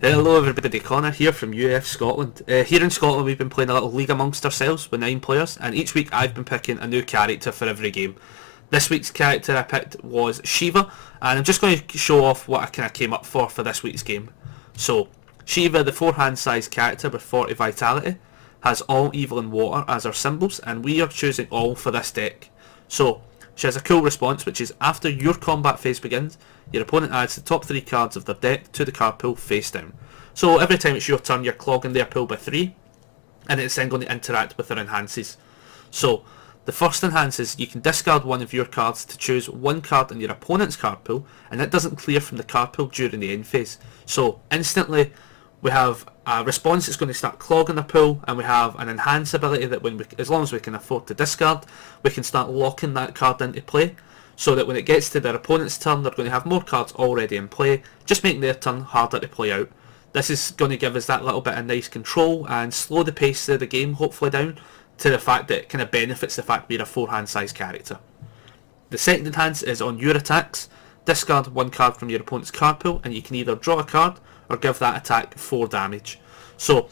Hello everybody, Connor here from UFScotland. Here in Scotland we've been playing a little league amongst ourselves with 9 players, and each week I've been picking a new character for every game. This week's character I picked was Shiva, and I'm just going to show off what I kind of came up for this week's game. So, Shiva, the 4-hand size character with 40 vitality, has all evil and water as our symbols, and we are choosing all for this deck. So, she has a cool response, which is after your combat phase begins, your opponent adds the top 3 cards of their deck to the card pool face down. So every time it's your turn, you're clogging their pool by 3, and it's then going to interact with their enhances. So the first enhance is you can discard one of your cards to choose one card in your opponent's card pool, and it doesn't clear from the card pool during the end phase. So instantly we have a response that's going to start clogging the pool, and we have an enhance ability that as long as we can afford to discard, we can start locking that card into play, so that when it gets to their opponent's turn, they're going to have more cards already in play, just making their turn harder to play out. This is going to give us that little bit of nice control and slow the pace of the game hopefully down to the fact that it kind of benefits the fact we're a 4-hand size character. The second enhance is on your attacks. Discard one card from your opponent's card pool, and you can either draw a card or give that attack 4 damage. So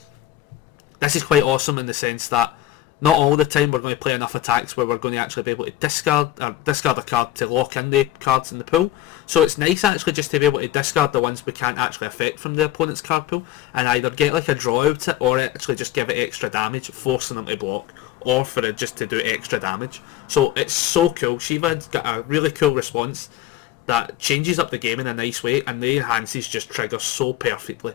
this is quite awesome in the sense that not all the time we're going to play enough attacks where we're going to actually be able to discard a card to lock in the cards in the pool. So it's nice actually just to be able to discard the ones we can't actually affect from the opponent's card pool, and either get like a draw out it or actually just give it extra damage, forcing them to block, or for it just to do extra damage. So it's so cool. Shiva's got a really cool response that changes up the game in a nice way, and the enhances just trigger so perfectly.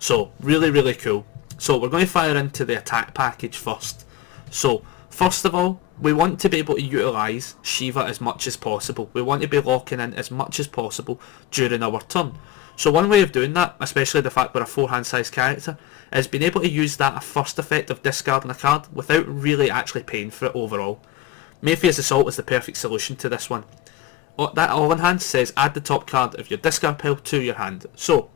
So really cool. So we're going to fire into the attack package first. So, first of all, we want to be able to utilise Shiva as much as possible. We want to be locking in as much as possible during our turn. So one way of doing that, especially the fact we're a 4-hand size character, is being able to use that first effect of discarding a card without really actually paying for it overall. Mayfia's Assault is the perfect solution to this one. That all enhance says add the top card of your discard pile to your hand. So,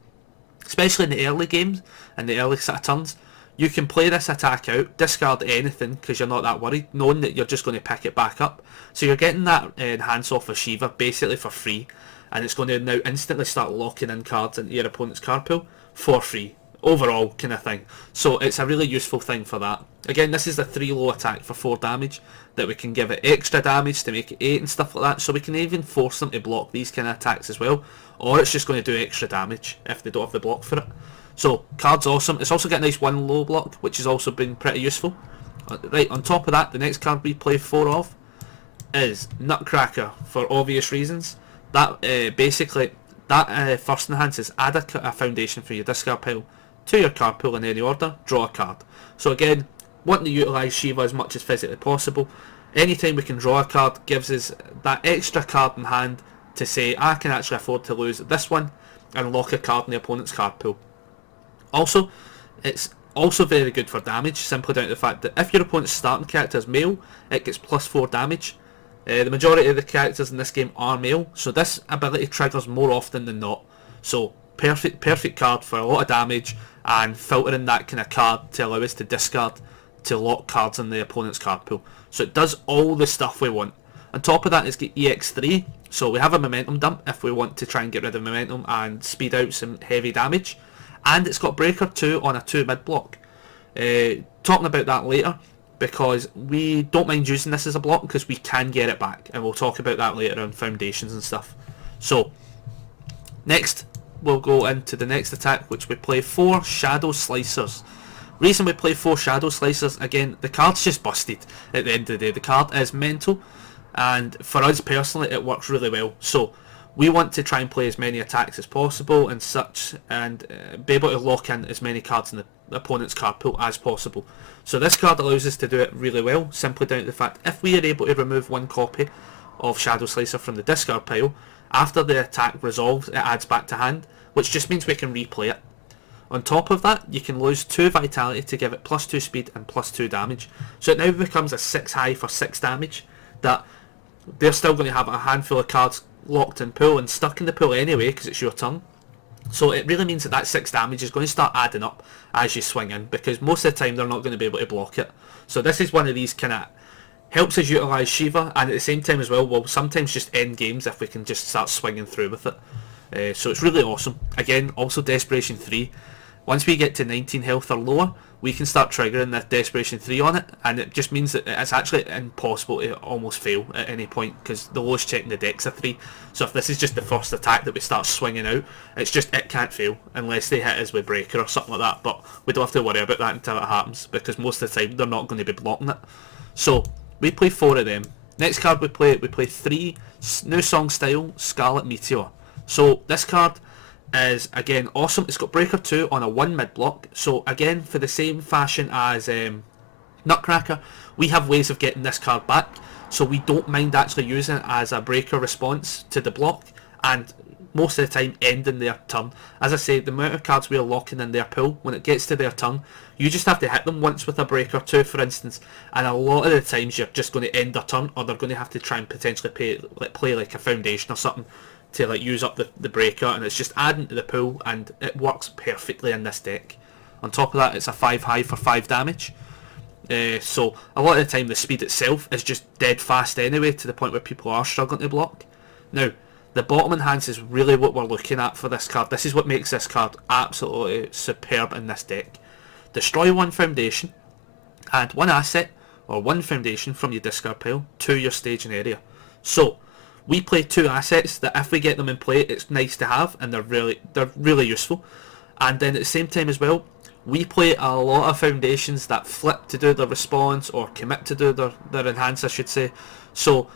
especially in the early games, and the early set of turns, you can play this attack out, discard anything because you're not that worried, knowing that you're just going to pick it back up. So you're getting that enhance off of Shiva basically for free, and it's going to now instantly start locking in cards into your opponent's card pool for free, overall kind of thing. So it's a really useful thing for that. Again, this is the 3 low attack for 4 damage, that we can give it extra damage to make it 8 and stuff like that, so we can even force them to block these kind of attacks as well, or it's just going to do extra damage if they don't have the block for it. So, card's awesome. It's also got a nice 1 low block, which has also been pretty useful. Right, on top of that, the next card we play 4 of is Nutcracker, for obvious reasons. That basically, that first enhance is add a foundation for your discard pile to your card pool in any order, draw a card. So again, wanting to utilise Shiva as much as physically possible. Anytime we can draw a card gives us that extra card in hand to say, I can actually afford to lose this one and lock a card in the opponent's card pool. Also, it's also very good for damage, simply down to the fact that if your opponent's starting character is male, it gets plus 4 damage. The majority of the characters in this game are male, so this ability triggers more often than not. So, perfect card for a lot of damage, and filtering that kind of card to allow us to discard to lock cards in the opponent's card pool. So it does all the stuff we want. On top of that, it's got EX3, so we have a momentum dump if we want to try and get rid of momentum and speed out some heavy damage. And it's got Breaker 2 on a 2 mid block. Talking about that later, because we don't mind using this as a block because we can get it back, and we'll talk about that later on foundations and stuff. So, next we'll go into the next attack, which we play 4 Shadow Slicers. Reason we play 4 Shadow Slicers, again, the card's just busted at the end of the day. The card is mental, and for us personally it works really well. So, we want to try and play as many attacks as possible and such, and be able to lock in as many cards in the opponent's card pool as possible. So this card allows us to do it really well, simply down to the fact if we are able to remove 1 copy of Shadow Slicer from the discard pile, after the attack resolves it adds back to hand, which just means we can replay it. On top of that, you can lose 2 vitality to give it plus 2 speed and plus 2 damage. So it now becomes a 6 high for 6 damage, that they're still going to have a handful of cards locked in pool and stuck in the pool anyway because it's your turn. So it really means that 6 damage is going to start adding up as you swing in, because most of the time they're not going to be able to block it. So this is one of these kind of helps us utilise Shiva, and at the same time as well, we'll sometimes just end games if we can just start swinging through with it. So it's really awesome. Again, also Desperation 3. Once we get to 19 health or lower, we can start triggering the Desperation 3 on it, and it just means that it's actually impossible to almost fail at any point, because the lowest check in the deck's a 3. So if this is just the first attack that we start swinging out, it's just, it can't fail unless they hit us with Breaker or something like that, but we don't have to worry about that until it happens, because most of the time they're not going to be blocking it. So we play 4 of them. Next card we play 3 Snowsong style Scarlet Meteor. So this card is again awesome. It's got Breaker 2 on a 1 mid block. So again, for the same fashion as Nutcracker, we have ways of getting this card back. So we don't mind actually using it as a Breaker response to the block, and most of the time ending their turn. As I say, the amount of cards we are locking in their pool, when it gets to their turn, you just have to hit them once with a Breaker 2, for instance, and a lot of the times you're just going to end their turn, or they're going to have to try and potentially play like a Foundation or something to like use up the Breaker, and it's just adding to the pool, and it works perfectly in this deck. On top of that, it's a 5 high for 5 damage. So a lot of the time the speed itself is just dead fast anyway, to the point where people are struggling to block. Now, the bottom enhance is really what we're looking at for this card. This is what makes this card absolutely superb in this deck. Destroy 1 Foundation, add 1 asset or 1 Foundation from your discard pile to your staging area. So we play 2 assets that if we get them in play, it's nice to have, and they're really useful. And then at the same time as well, we play a lot of Foundations that flip to do their response, or commit to do their enhance, I should say. So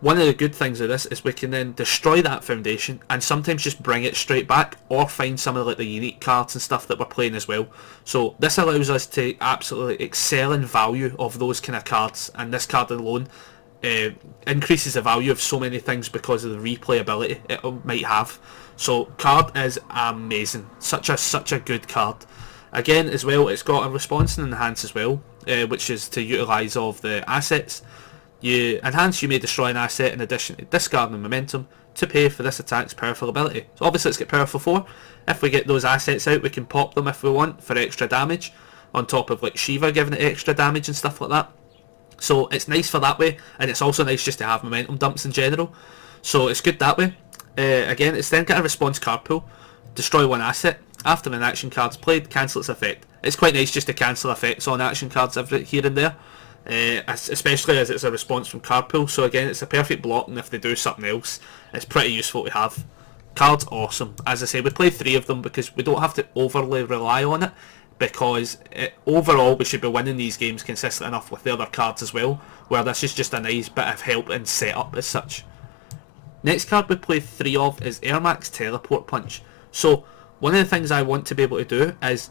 one of the good things of this is we can then destroy that Foundation and sometimes just bring it straight back, or find some of like the unique cards and stuff that we're playing as well. So this allows us to absolutely excel in value of those kind of cards, and this card alone increases the value of so many things because of the replayability it might have. So card is amazing, such a good card. Again as well, it's got a response and enhance as well, which is to utilise all of the assets. You enhance, you may destroy an asset in addition to discarding the momentum to pay for this attack's powerful ability. So obviously it's got powerful 4. If we get those assets out, we can pop them if we want for extra damage, on top of like Shiva giving it extra damage and stuff like that. So it's nice for that way, and it's also nice just to have momentum dumps in general. So it's good that way. Again, it's then got a response card pool. Destroy 1 asset. After an action card's played, cancel its effect. It's quite nice just to cancel effects on action cards here and there. Especially as it's a response from card pool, so again it's a perfect block, and if they do something else, it's pretty useful to have. Card's awesome. As I say, we play 3 of them because we don't have to overly rely on it, because overall we should be winning these games consistent enough with the other cards as well, where this is just a nice bit of help and setup as such. Next card we play 3 of is Ermac's Teleport Punch. So one of the things I want to be able to do is,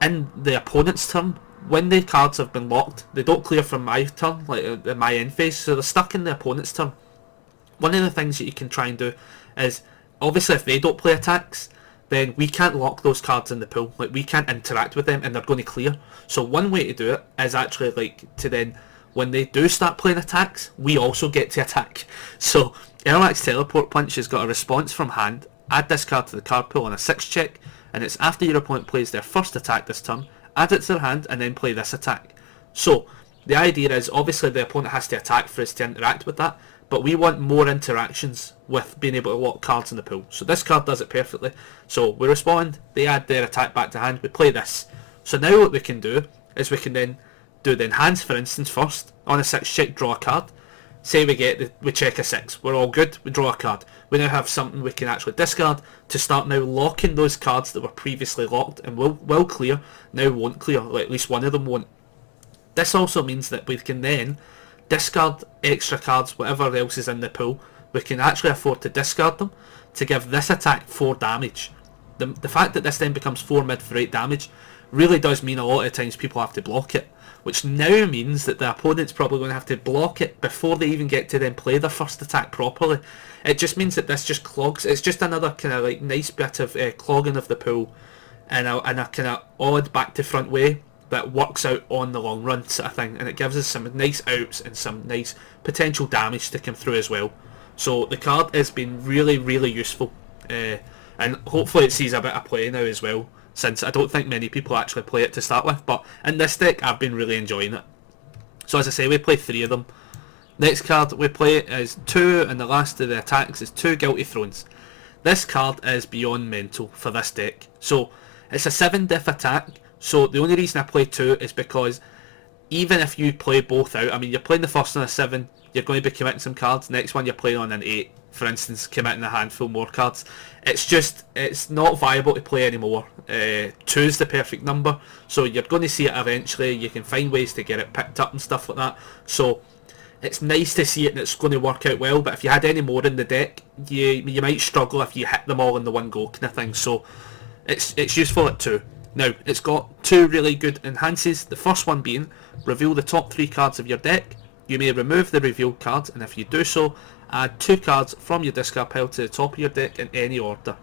in the opponent's turn, when the cards have been locked, they don't clear from my turn, like in my end phase, so they're stuck in the opponent's turn. One of the things that you can try and do is, obviously if they don't play attacks, then we can't lock those cards in the pool, like we can't interact with them and they're going to clear. So one way to do it is actually like to then, when they do start playing attacks, we also get to attack. So Ermac's Teleport Punch has got a response from hand. Add this card to the card pool on a 6 check, and it's after your opponent plays their first attack this turn, add it to their hand and then play this attack. So the idea is, obviously the opponent has to attack for us to interact with that, but we want more interactions with being able to lock cards in the pool. So this card does it perfectly. So we respond, they add their attack back to hand, we play this. So now what we can do is we can then do the enhance, for instance, first. On a 6 check, draw a card. Say we check a 6, we're all good, we draw a card. We now have something we can actually discard to start now locking those cards that were previously locked and will clear, now won't clear, or at least one of them won't. This also means that we can then discard extra cards, whatever else is in the pool. We can actually afford to discard them to give this attack 4 damage. The fact that this then becomes 4 mid for 8 damage really does mean a lot of times people have to block it, which now means that the opponent's probably going to have to block it before they even get to then play their first attack properly. It just means that this just clogs. It's just another kind of like nice bit of clogging of the pool in a kind of odd back to front way that works out on the long run sort of thing, and it gives us some nice outs and some nice potential damage to come through as well. So the card has been really useful, and hopefully it sees a bit of play now as well, since I don't think many people actually play it to start with, but in this deck I've been really enjoying it. So as I say, we play 3 of them. Next card we play is 2, and the last of the attacks is 2 Guilty Thrones. This card is beyond mental for this deck. So It's a 7 diff attack, so the only reason I play 2 is because even if you play both out, I mean, you're playing the first on a 7, you're going to be committing some cards. Next one you're playing on an 8, for instance, committing a handful more cards. It's not viable to play anymore. 2 is the perfect number, so you're going to see it eventually. You can find ways to get it picked up and stuff like that. So it's nice to see it and it's going to work out well, but if you had any more in the deck, you might struggle if you hit them all in the one go kind of thing. So it's useful at 2. Now, it's got 2 really good enhances. The first one being, reveal the top 3 cards of your deck. You may remove the revealed cards, and if you do so, add 2 cards from your discard pile to the top of your deck in any order.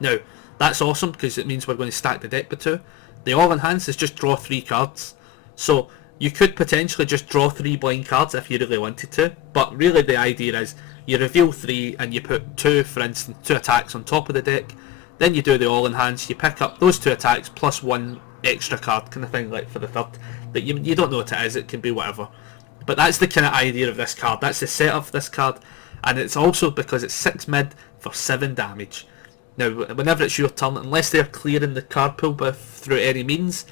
Now, that's awesome because it means we're going to stack the deck by 2. The all enhance is just draw 3 cards. So you could potentially just draw 3 blind cards if you really wanted to, but really the idea is you reveal 3 and you put 2, for instance, 2 attacks on top of the deck. Then you do the all enhance, you pick up those 2 attacks plus 1 extra card kind of thing, like for the third. That you don't know what it is, it can be whatever. But that's the kind of idea of this card. That's the setup of this card. And it's also because it's 6 mid for 7 damage. Now, whenever it's your turn, unless they're clearing the card pool through any means,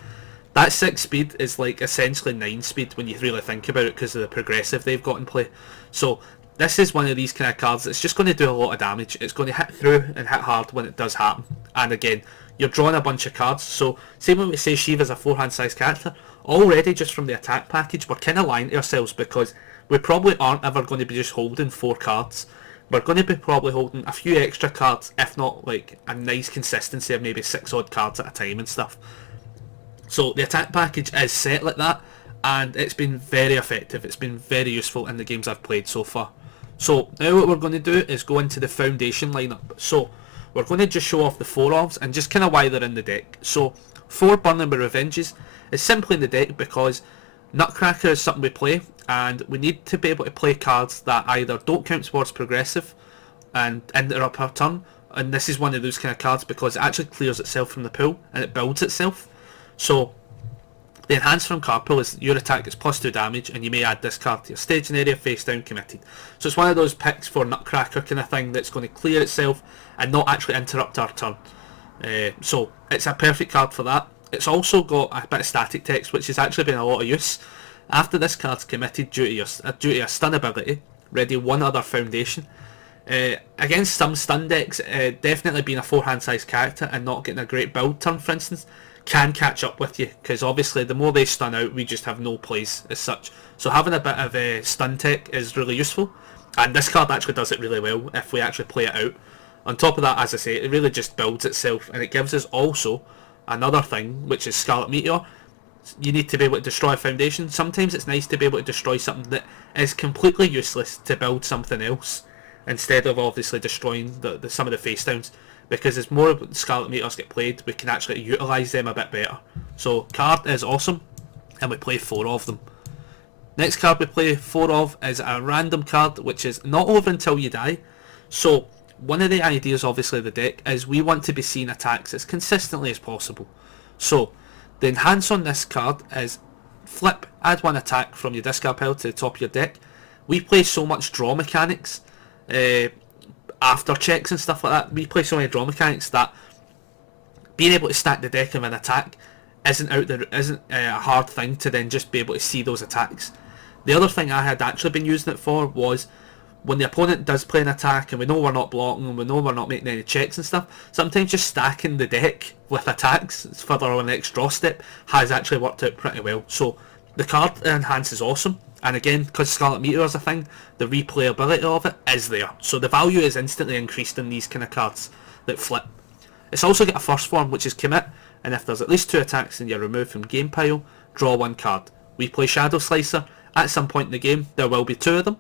that 6 speed is like essentially 9 speed when you really think about it because of the progressive they've got in play. So this is one of these kind of cards that's just going to do a lot of damage. It's going to hit through and hit hard when it does happen. And again, you're drawing a bunch of cards. So same when we say Shiva's a 4-hand size character, already just from the attack package, we're kind of lying to ourselves because we probably aren't ever going to be just holding 4 cards. We're going to be probably holding a few extra cards, if not like a nice consistency of maybe 6 odd cards at a time and stuff. So the attack package is set like that, and it's been very effective. It's been very useful in the games I've played so far. So now what we're going to do is go into the foundation lineup. So we're going to just show off the 4 ofs and just kind of why they're in the deck. So 4 Burning with Revenges is simply in the deck because Nutcracker is something we play, and we need to be able to play cards that either don't count towards progressive and interrupt our turn, and this is one of those kind of cards because it actually clears itself from the pool and it builds itself. So the enhance from card pool is your attack is plus 2 damage, and you may add this card to your staging area face down committed. So it's one of those picks for Nutcracker kind of thing that's going to clear itself and not actually interrupt our turn. So it's a perfect card for that. It's also got a bit of static text, which has actually been a lot of use. After this card's committed due to a stun ability, ready 1 other foundation. Against some stun decks, definitely being a 4-hand size character and not getting a great build turn, for instance, can catch up with you, because obviously the more they stun out, we just have no plays as such. So having a bit of stun tech is really useful, and this card actually does it really well if we actually play it out. On top of that, as I say, it really just builds itself, and it gives us also another thing, which is Scarlet Meteor. You need to be able to destroy a foundation. Sometimes it's nice to be able to destroy something that is completely useless to build something else, instead of obviously destroying some of the face downs, because as more Scarlet Meteors get played, we can actually utilise them a bit better. So card is awesome, and we play 4 of them. Next card we play 4 of is a random card, which is not over until you die. So one of the ideas obviously of the deck is we want to be seeing attacks as consistently as possible. So the enhance on this card is flip, add 1 attack from your discard pile to the top of your deck. We play so much draw mechanics, after checks and stuff like that. We play so many draw mechanics that being able to stack the deck of an attack isn't a hard thing to then just be able to see those attacks. The other thing I had actually been using it for was when the opponent does play an attack and we know we're not blocking and we know we're not making any checks and stuff, sometimes just stacking the deck with attacks for our next draw step has actually worked out pretty well. So the card enhance is awesome, and again, because Scarlet Meteor is a thing, the replayability of it is there. So the value is instantly increased in these kind of cards that flip. It's also got a first form, which is commit, and if there's at least 2 attacks and you're removed from game pile, draw 1 card. We play Shadow Slicer. At some point in the game, there will be 2 of them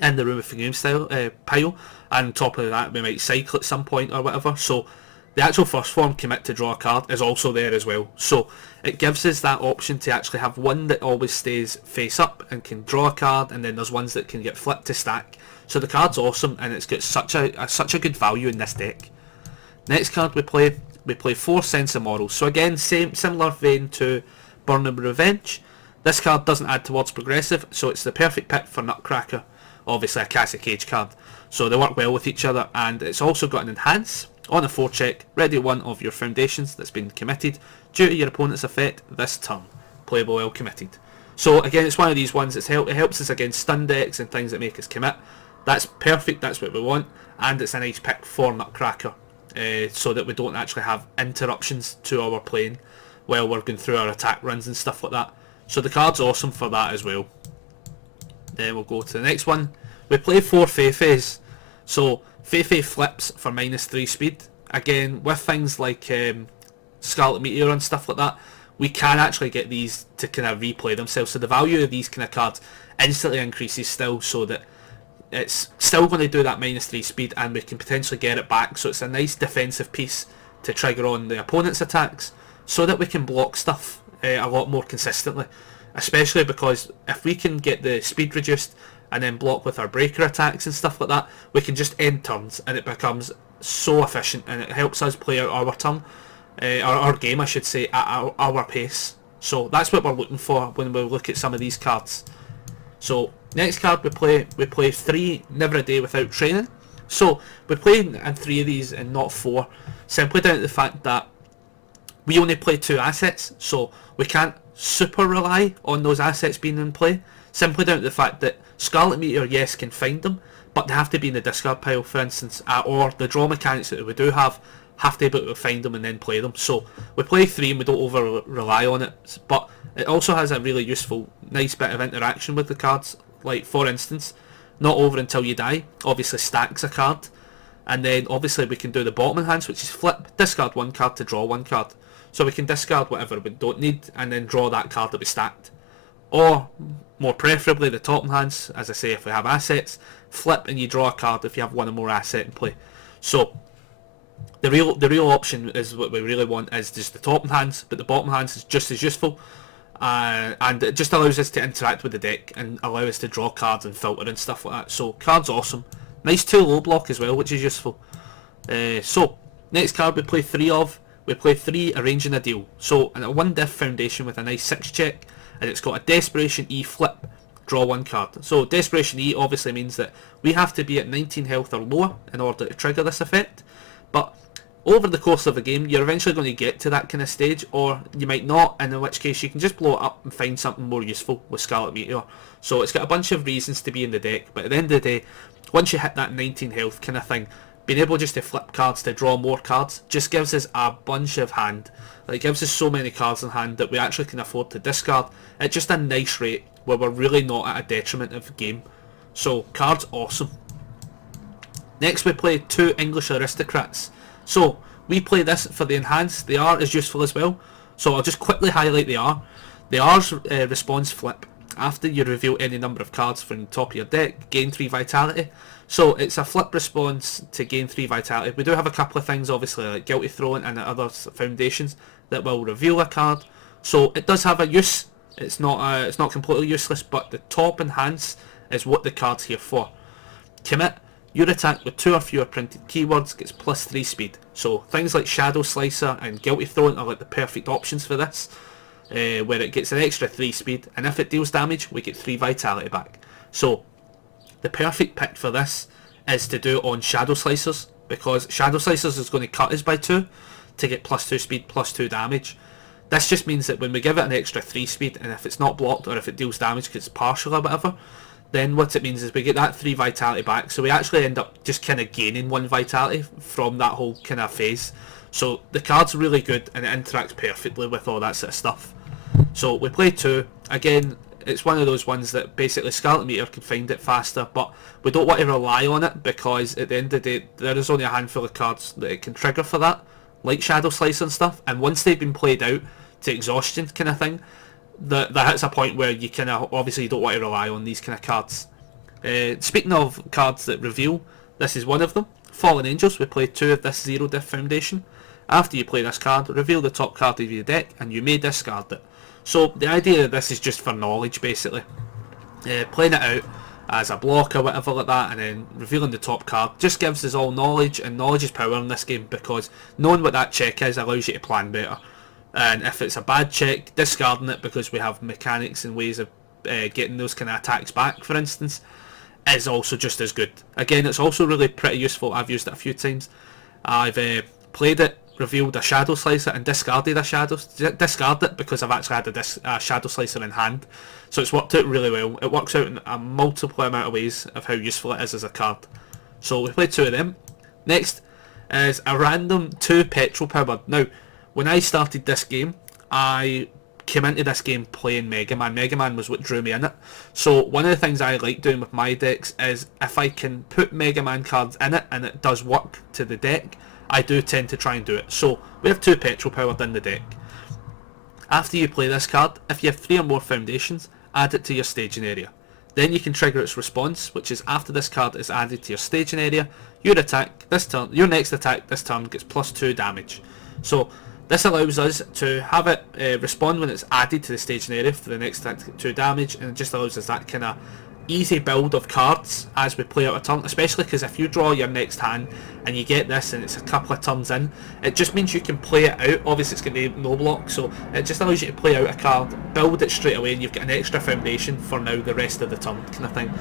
in the remove from game style pile, and on top of that we might cycle at some point or whatever. So the actual first form commit to draw a card is also there as well. So it gives us that option to actually have one that always stays face up and can draw a card, and then there's ones that can get flipped to stack. So the card's awesome, and it's got such a good value in this deck. Next card we play 4 Sense of Morals. So again, similar vein to Burning Revenge. This card doesn't add towards progressive, so it's the perfect pick for Nutcracker. Obviously a Cassie Cage card, so they work well with each other, and it's also got an enhance. On a 4 check, ready one of your foundations that's been committed due to your opponent's effect this turn. Playable while committed. So again, it's one of these ones it helps us against stun decks and things that make us commit. That's perfect, that's what we want, and it's a nice pick for Nutcracker, so that we don't actually have interruptions to our playing while we're going through our attack runs and stuff like that. So the card's awesome for that as well. Then we'll go to the next one. We play 4 Feifeis. So Feifei flips for -3 speed. Again, with things like Scarlet Meteor and stuff like that, we can actually get these to kind of replay themselves. So the value of these kind of cards instantly increases still, so that it's still going to do that -3 speed, and we can potentially get it back. So it's a nice defensive piece to trigger on the opponent's attacks, so that we can block stuff a lot more consistently. Especially because if we can get the speed reduced and then block with our breaker attacks and stuff like that, we can just end turns, and it becomes so efficient, and it helps us play out our turn, our game I should say, at our pace. So that's what we're looking for when we look at some of these cards. So next card we play 3 Never a Day Without Training. So we play in 3 of these and not 4, simply down to the fact that we only play 2 assets, so we can't super rely on those assets being in play, simply down to the fact that Scarlet Meteor, yes, can find them, but they have to be in the discard pile, for instance, or the draw mechanics that we do have to be able to find them and then play them. So we play 3 and we don't over rely on it, but it also has a really useful, nice bit of interaction with the cards. Like, for instance, Not Over Until You Die obviously stacks a card, and then obviously we can do the bottom enhance, which is flip, discard 1 card to draw 1 card. So we can discard whatever we don't need and then draw that card that we stacked. Or, more preferably, the top enhance, as I say, if we have assets, flip and you draw a card if you have 1 or more asset in play. So the real option is what we really want is just the top enhance, but the bottom enhance is just as useful, and it just allows us to interact with the deck and allow us to draw cards and filter and stuff like that. So card's awesome. Nice 2 low block as well, which is useful. So next card we play 3 of. We play 3 Arranging a Deal. So a 1 diff foundation with a nice 6 check, and it's got a Desperation E flip, draw 1 card. So Desperation E obviously means that we have to be at 19 health or lower in order to trigger this effect, but over the course of a game you're eventually going to get to that kind of stage, or you might not, and in which case you can just blow it up and find something more useful with Scarlet Meteor. So it's got a bunch of reasons to be in the deck, but at the end of the day, once you hit that 19 health kind of thing, being able just to flip cards to draw more cards just gives us a bunch of hand. Like, it gives us so many cards in hand that we actually can afford to discard at just a nice rate where we're really not at a detriment of the game. So card's awesome. Next we play 2 English Aristocrats. So we play this for the enhance. The R is useful as well, so I'll just quickly highlight the R. The R's response flip. After you reveal any number of cards from the top of your deck, gain 3 vitality. So it's a flip response to gain 3 vitality. We do have a couple of things obviously like Guilty Throne and other foundations that will reveal a card. So it does have a use. It's not completely useless, but the top enhance is what the card's here for. Commit. Your attack with 2 or fewer printed keywords gets +3 speed. So things like Shadow Slicer and Guilty Throne are like the perfect options for this, where it gets an extra 3 speed, and if it deals damage we get 3 vitality back. So the perfect pick for this is to do on Shadow Slicers, because Shadow Slicers is going to cut us by 2 to get +2 speed, +2 damage. This just means that when we give it an extra 3 speed, and if it's not blocked or if it deals damage because it's partial or whatever, then what it means is we get that 3 vitality back, so we actually end up just kind of gaining 1 vitality from that whole kind of phase. So the card's really good and it interacts perfectly with all that sort of stuff. So we play 2. Again, it's one of those ones that basically Scarlet Meteor can find it faster, but we don't want to rely on it, because at the end of the day there is only a handful of cards that it can trigger for that, like Shadow Slicer and stuff, and once they've been played out to exhaustion kind of thing, there hits a point where you kind of obviously don't want to rely on these kind of cards. Speaking of cards that reveal, this is one of them. Fallen Angels. We play 2 of this 0 diff foundation. After you play this card, reveal the top card of your deck and you may discard it. So the idea of this is just for knowledge basically. Playing it out as a block or whatever like that, and then revealing the top card just gives us all knowledge, and knowledge is power in this game, because knowing what that check is allows you to plan better. And if it's a bad check, discarding it because we have mechanics and ways of getting those kind of attacks back, for instance, is also just as good. Again, it's also really pretty useful. I've used it a few times. I've played it, revealed a Shadow Slicer and discarded discarded it because I've actually had a Shadow Slicer in hand. So it's worked out really well. It works out in a multiple amount of ways of how useful it is as a card. So we played 2 of them. Next is a random 2 petrol powered. Now, when I started this game, I came into this game playing Mega Man. Mega Man was what drew me in it. So one of the things I like doing with my decks is if I can put Mega Man cards in it and it does work to the deck, I do tend to try and do it. So we have 2 petrol powered in the deck. After you play this card, if you have 3 or more foundations, add it to your staging area. Then you can trigger its response, which is after this card is added to your staging area, your next attack this turn gets +2 damage. So this allows us to have it respond when it's added to the staging area for the next attack to get 2 damage, and it just allows us that kind of easy build of cards as we play out a turn, especially because if you draw your next hand and you get this and it's a couple of turns in, it just means you can play it out. Obviously it's going to be no block, so it just allows you to play out a card, build it straight away, and you've got an extra foundation for now the rest of the turn kind of thing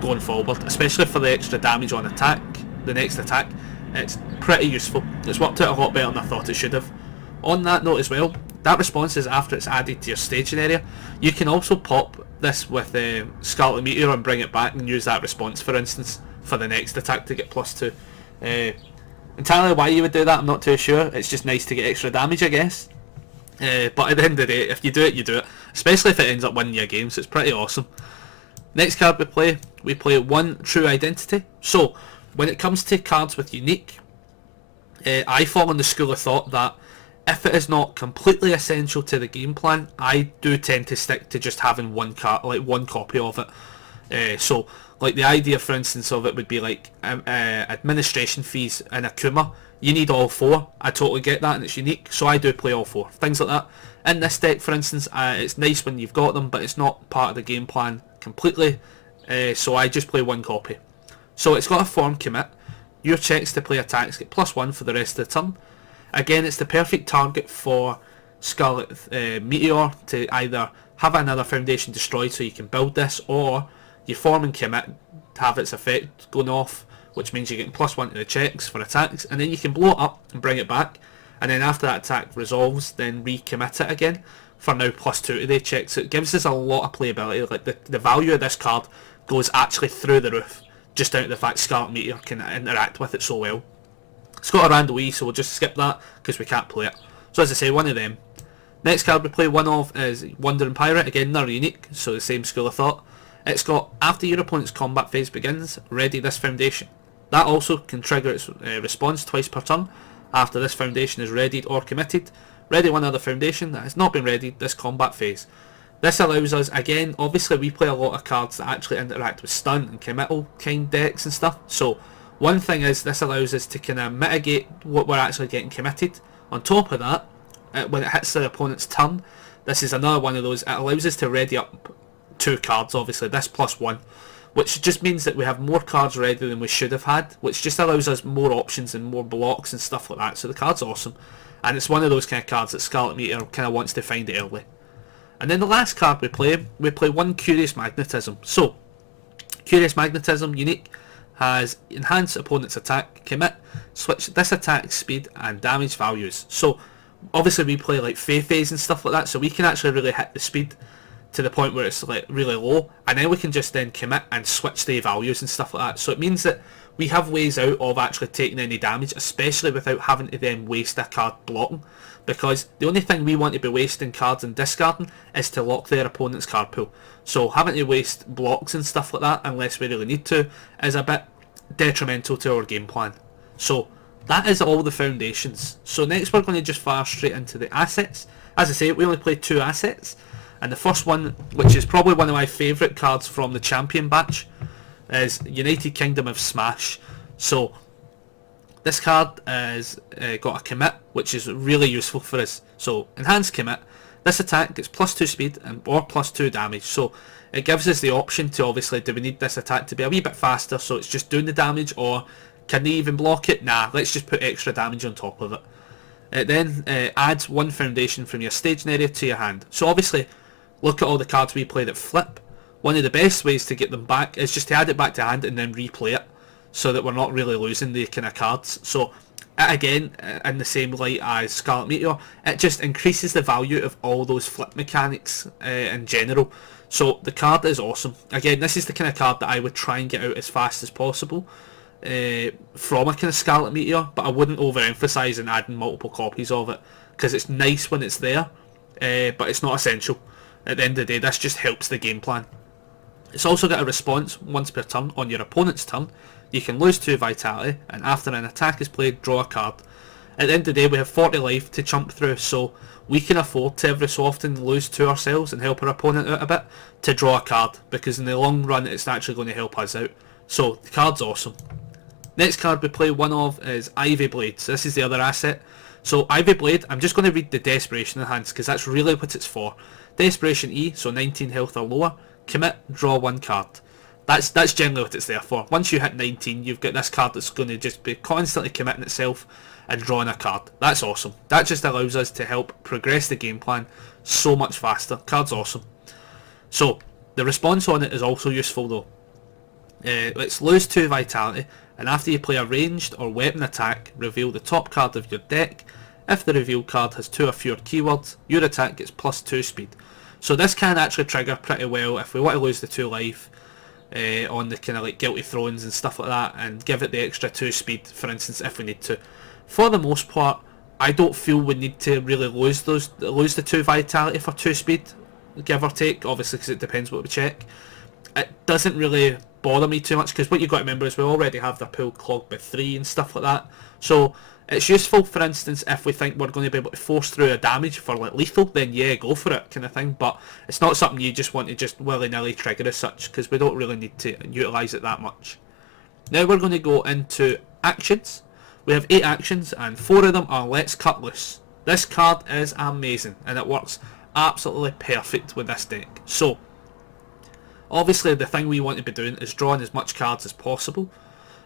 going forward, especially for the extra damage on attack, the next attack. It's pretty useful. It's worked out a lot better than I thought it should have. On that note as well, that response is after it's added to your staging area. You can also pop this with Scarlet Meteor and bring it back and use that response, for instance, for the next attack to get +2. Entirely why you would do that, I'm not too sure. It's just nice to get extra damage, I guess. But at the end of the day, if you do it, you do it. Especially if it ends up winning your game, so it's pretty awesome. Next card we play 1 True Identity. So, when it comes to cards with unique, I fall in the school of thought that if it is not completely essential to the game plan, I do tend to stick to just having one card, like one copy of it. So, like the idea, for instance, of it would be like administration fees in Akuma. You need all 4. I totally get that, and it's unique, so I do play all 4. Things like that. In this deck, for instance, it's nice when you've got them, but it's not part of the game plan completely. So I just play 1 copy. So it's got a form commit. Your checks to play attacks get +1 for the rest of the turn. Again, it's the perfect target for Scarlet Meteor to either have another foundation destroyed so you can build this, or you form and commit to have its effect going off, which means you're getting +1 to the checks for attacks, and then you can blow it up and bring it back, and then after that attack resolves, then recommit it again for now +2 to the checks. So it gives us a lot of playability. Like the value of this card goes actually through the roof, just out of the fact Scarlet Meteor can interact with it so well. It's got a random Wii, so we'll just skip that because we can't play it. So as I say, 1 of them. Next card we play 1 of is Wandering Pirate. Again, they're unique, so the same school of thought. It's got, after your opponent's combat phase begins, ready this foundation. That also can trigger its response twice per turn. After this foundation is readied or committed, ready 1 other foundation that has not been readied this combat phase. This allows us, again, obviously we play a lot of cards that actually interact with stun and committal kind decks and stuff, so one thing is this allows us to kind of mitigate what we're actually getting committed. On top of that, when it hits the opponent's turn, this is another one of those, it allows us to ready up 2 cards, obviously, this +1, which just means that we have more cards ready than we should have had, which just allows us more options and more blocks and stuff like that, so the card's awesome. And it's one of those kind of cards that Scarlet Meteor kind of wants to find it early. And then the last card we play 1 Curious Magnetism. So, Curious Magnetism, unique, has enhance opponent's attack, commit, switch this attack speed and damage values. So obviously we play like Fei-Feis and stuff like that, so we can actually really hit the speed to the point where it's like really low, and then we can just then commit and switch the values and stuff like that. So it means that we have ways out of actually taking any damage, especially without having to then waste a card blocking, because the only thing we want to be wasting cards and discarding is to lock their opponent's card pool. So having to waste blocks and stuff like that, unless we really need to, is a bit detrimental to our game plan. So that is all the foundations. So next we're going to just fire straight into the assets. As I say, we only play 2 assets, and the first one, which is probably one of my favourite cards from the Champion batch, is United Kingdom of Smash. So this card has got a commit, which is really useful for us. So enhanced commit, this attack gets +2 speed and or +2 damage. So it gives us the option to, obviously, do we need this attack to be a wee bit faster so it's just doing the damage, or can they even block it? Nah, let's just put extra damage on top of it. It then adds 1 foundation from your staging area to your hand. So obviously, look at all the cards we play that flip. One of the best ways to get them back is just to add it back to hand and then replay it, so that we're not really losing the kind of cards. So again, in the same light as Scarlet Meteor, it just increases the value of all those flip mechanics in general. So the card is awesome. Again, this is the kind of card that I would try and get out as fast as possible from a kind of Scarlet Meteor, but I wouldn't overemphasise in adding multiple copies of it, because it's nice when it's there, but it's not essential. At the end of the day, this just helps the game plan. It's also got a response once per turn. On your opponent's turn, you can lose 2 vitality, and after an attack is played, draw a card. At the end of the day, we have 40 life to chunk through, so we can afford to every so often lose to ourselves and help our opponent out a bit to draw a card, because in the long run it's actually going to help us out. So the card's awesome. Next card we play one of is Ivy Blade. So this is the other asset. So Ivy Blade, I'm just going to read the Desperation enhance because that's really what it's for. Desperation E, so 19 health or lower. Commit, draw 1 card. That's generally what it's there for. Once you hit 19, you've got this card that's going to just be constantly committing itself and drawing a card. That's awesome. That just allows us to help progress the game plan so much faster. Card's awesome. So the response on it is also useful though. Let's lose 2 vitality, and after you play a ranged or weapon attack, reveal the top card of your deck. If the revealed card has 2 or fewer keywords, your attack gets +2 speed. So this can actually trigger pretty well if we want to lose the 2 life on the kind of like Guilty Thrones and stuff like that, and give it the extra 2 speed, for instance, if we need to. For the most part, I don't feel we need to really lose the 2 vitality for 2 speed, give or take, obviously, because it depends what we check. It doesn't really bother me too much, because what you've got to remember is we already have their pool clogged by 3 and stuff like that. So it's useful, for instance, if we think we're going to be able to force through a damage for like lethal, then yeah, go for it kind of thing. But it's not something you just want to just willy-nilly trigger as such, because we don't really need to utilise it that much. Now we're going to go into actions. We have 8 actions and 4 of them are Let's Cut Loose. This card is amazing and it works absolutely perfect with this deck. So obviously the thing we want to be doing is drawing as much cards as possible,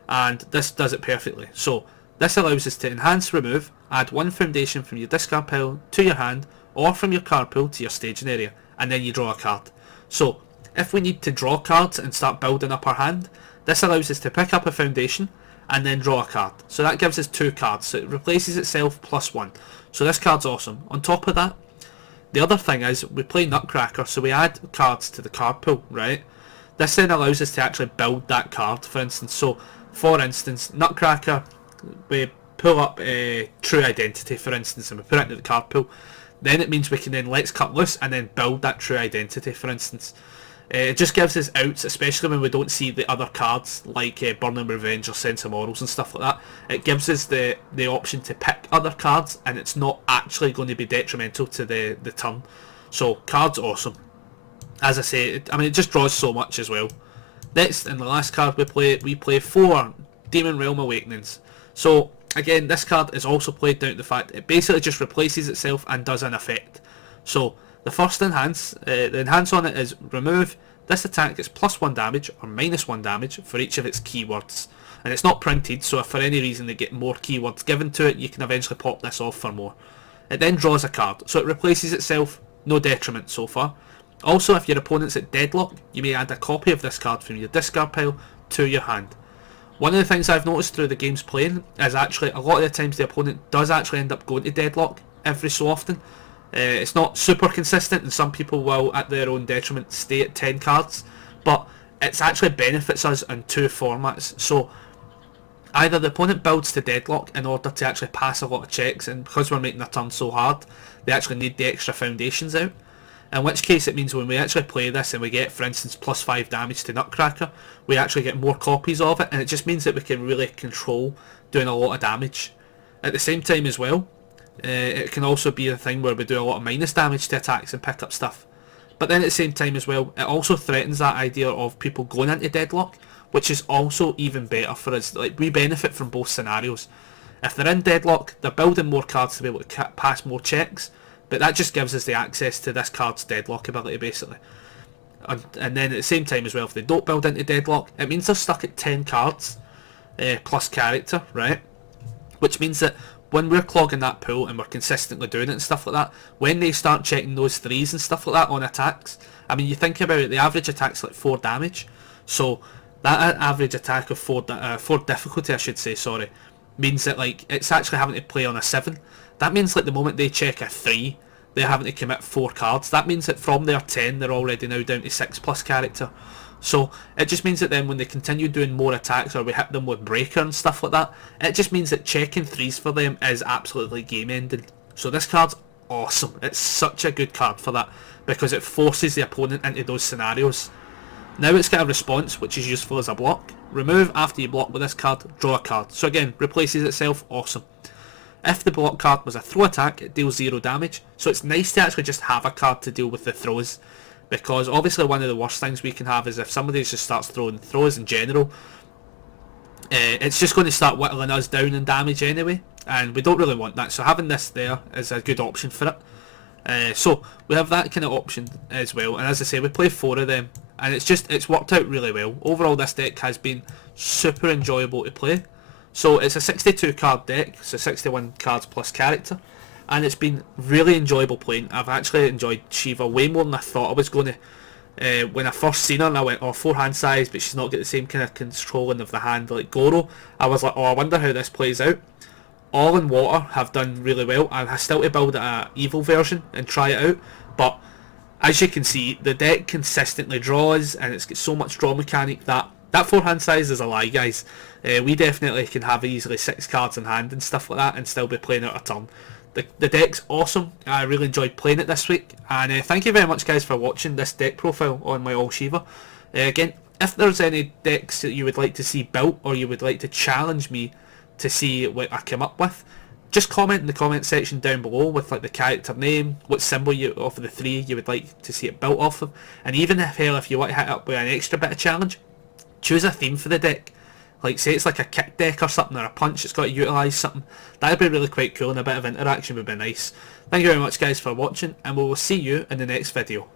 and this does it perfectly. So this allows us to enhance remove, add 1 foundation from your discard pile to your hand or from your card pool to your staging area, and then you draw a card. So if we need to draw cards and start building up our hand, this allows us to pick up a foundation and then draw a card. So that gives us 2 cards, so it replaces itself +1. So this card's awesome. On top of that, the other thing is we play Nutcracker, so we add cards to the card pool, right? This then allows us to actually build that card, for instance. So for instance, Nutcracker, we pull up True Identity, for instance, and we put it into the card pool. Then it means we can then Let's Cut Loose and then build that True Identity, for instance. It just gives us outs, especially when we don't see the other cards like Burning Revenge or Sense of Morals and stuff like that. It gives us the option to pick other cards, and it's not actually going to be detrimental to the turn. So card's awesome. As I say, it just draws so much as well. Next, in the last card we play 4 Demon Realm Awakenings. So again, this card is also played down to the fact it basically just replaces itself and does an effect. So the first enhance, the enhance on it is remove. This attack gets +1 damage or -1 damage for each of its keywords. And it's not printed, so if for any reason they get more keywords given to it, you can eventually pop this off for more. It then draws a card, so it replaces itself, no detriment so far. Also, if your opponent's at deadlock, you may add a copy of this card from your discard pile to your hand. One of the things I've noticed through the games playing is actually a lot of the times the opponent does actually end up going to deadlock every so often. It's not super consistent, and some people will, at their own detriment, stay at 10 cards, but it actually benefits us in 2 formats. So either the opponent builds to deadlock in order to actually pass a lot of checks, and because we're making their turn so hard, they actually need the extra foundations out. In which case it means when we actually play this and we get, for instance, +5 damage to Nutcracker, we actually get more copies of it, and it just means that we can really control doing a lot of damage. At the same time as well, it can also be a thing where we do a lot of minus damage to attacks and pick up stuff. But then at the same time as well, it also threatens that idea of people going into deadlock, which is also even better for us. Like, we benefit from both scenarios. If they're in deadlock, they're building more cards to be able to pass more checks, but that just gives us the access to this card's deadlock ability, basically. And then at the same time as well, if they don't build into deadlock, it means they're stuck at 10 cards plus character, right? Which means that when we're clogging that pool and we're consistently doing it and stuff like that, when they start checking those 3s and stuff like that on attacks, I mean, you think about it, the average attack's like 4 damage, so that average attack of 4 difficulty, I should say, sorry, means that like it's actually having to play on a 7. That means like the moment they check a 3, they're having to commit 4 cards. That means that from their 10, they're already now down to 6 plus character. So it just means that then when they continue doing more attacks, or we hit them with breaker and stuff like that, it just means that checking 3s for them is absolutely game ending. So this card's awesome. It's such a good card for that, because it forces the opponent into those scenarios. Now it's got a response, which is useful as a block. Remove after you block with this card, draw a card. So again, replaces itself, awesome. If the block card was a throw attack, it deals 0 damage. So it's nice to actually just have a card to deal with the throws, because obviously one of the worst things we can have is if somebody just starts throwing throws in general, it's just going to start whittling us down in damage anyway, and we don't really want that. So having this there is a good option for it. So we have that kind of option as well, and as I say, we play 4 of them, and it's worked out really well. Overall, this deck has been super enjoyable to play. So it's a 62 card deck, so 61 cards plus character, and it's been really enjoyable playing. I've actually enjoyed Shiva way more than I thought I was going to. When I first seen her and I went, oh, 4 hand size, but she's not got the same kind of controlling of the hand like Goro, I was like, oh, I wonder how this plays out. All in Water have done really well, and I still to build a evil version and try it out, but as you can see, the deck consistently draws, and it's got so much draw mechanic that 4 hand size is a lie, guys. We definitely can have easily 6 cards in hand and stuff like that and still be playing out a turn. The deck's awesome. I really enjoyed playing it this week, and thank you very much, guys, for watching this deck profile on my All Sheeva. Again, if there's any decks that you would like to see built, or you would like to challenge me to see what I come up with, just comment in the comment section down below with like the character name, what symbol of the 3 you would like to see it built off of, and even if you want to hit up with an extra bit of challenge, choose a theme for the deck. Like say it's like a kick deck or something, or a punch that's got to utilise something. That'd be really quite cool, and a bit of interaction would be nice. Thank you very much, guys, for watching, and we will see you in the next video.